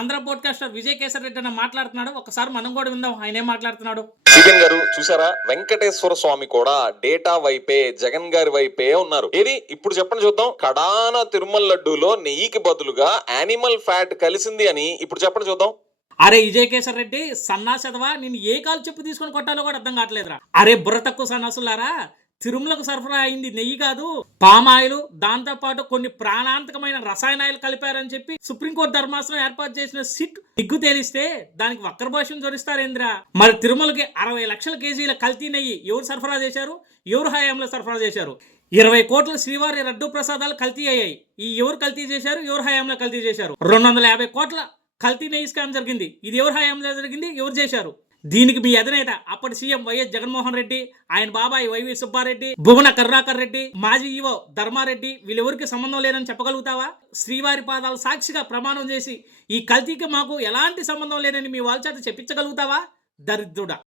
ఆంధ్ర పోడ్కాస్టర్ విజయ్ కేసర్ రెడ్డి అన్న మాట్లాడుతున్నాడు. ఒకసారి మనం కూడా విందాం ఆయన ఏం మాట్లాడుతున్నాడు. సీఎం గారు చూసారా, వెంకటేశ్వర స్వామి కూడా డేటా వైపే, జగన్ గారి వైపే ఉన్నారు. ఏది ఇప్పుడు చెప్పండి చూద్దాం. కడాన తిరుమల లడ్డూలో నెయ్యికి బదులుగా యానిమల్ ఫ్యాట్ కలిసింది అని ఇప్పుడు చెప్పండి చూద్దాం. అరే విజయ్ కేసర్ రెడ్డి సన్నాసదవా, నేను ఏ కాలు చెప్పు తీసుకొని కొట్టాలో కూడా అర్థం కావట్లేదురా. అరే బుర్ర తక్కువ సన్నాసులారా, తిరుమలకు సరఫరా అయింది నెయ్యి కాదు, పామాయిల్, దాంతో పాటు కొన్ని ప్రాణాంతకమైన రసాయనాలు కలిపారని చెప్పి సుప్రీంకోర్టు ధర్మాసనం ఏర్పాటు చేసిన సిట్ నిగ్గు తేలిస్తే దానికి వక్ర భాషను జోడిస్తారేంద్రా. మరి తిరుమలకి 60 లక్షల కేజీల కల్తీ నెయ్యి ఎవరు సరఫరా చేశారు, ఎవరు హయాంలో సరఫరా చేశారు? 20 కోట్ల శ్రీవారి లడ్డు ప్రసాదాలు కల్తీ అయ్యాయి. ఈ ఎవరు కల్తీ చేశారు, ఎవరు హయాంలో కల్తీ చేశారు? 250 కోట్ల కల్తీ నెయ్యి స్కామ్ జరిగింది. ఇది ఎవరు హయాంలో జరిగింది, ఎవరు చేశారు? దీనికి మీ అధినేత అప్పటి సీఎం వైఎస్ జగన్మోహన్ రెడ్డి, ఆయన బాబాయ్ వైవి సుబ్బారెడ్డి, భువన కరుణాకర్ రెడ్డి, మాజీ ఈవో ధర్మారెడ్డి, వీళ్ళెవరికి సంబంధం లేదని చెప్పగలుగుతావా? శ్రీవారి పాదాలు సాక్షిగా ప్రమాణం చేసి ఈ కల్తీకి మాకు ఎలాంటి సంబంధం లేదని మీ వాళ్ళ చేత చెప్పించగలుగుతావా? దరిద్రుడా.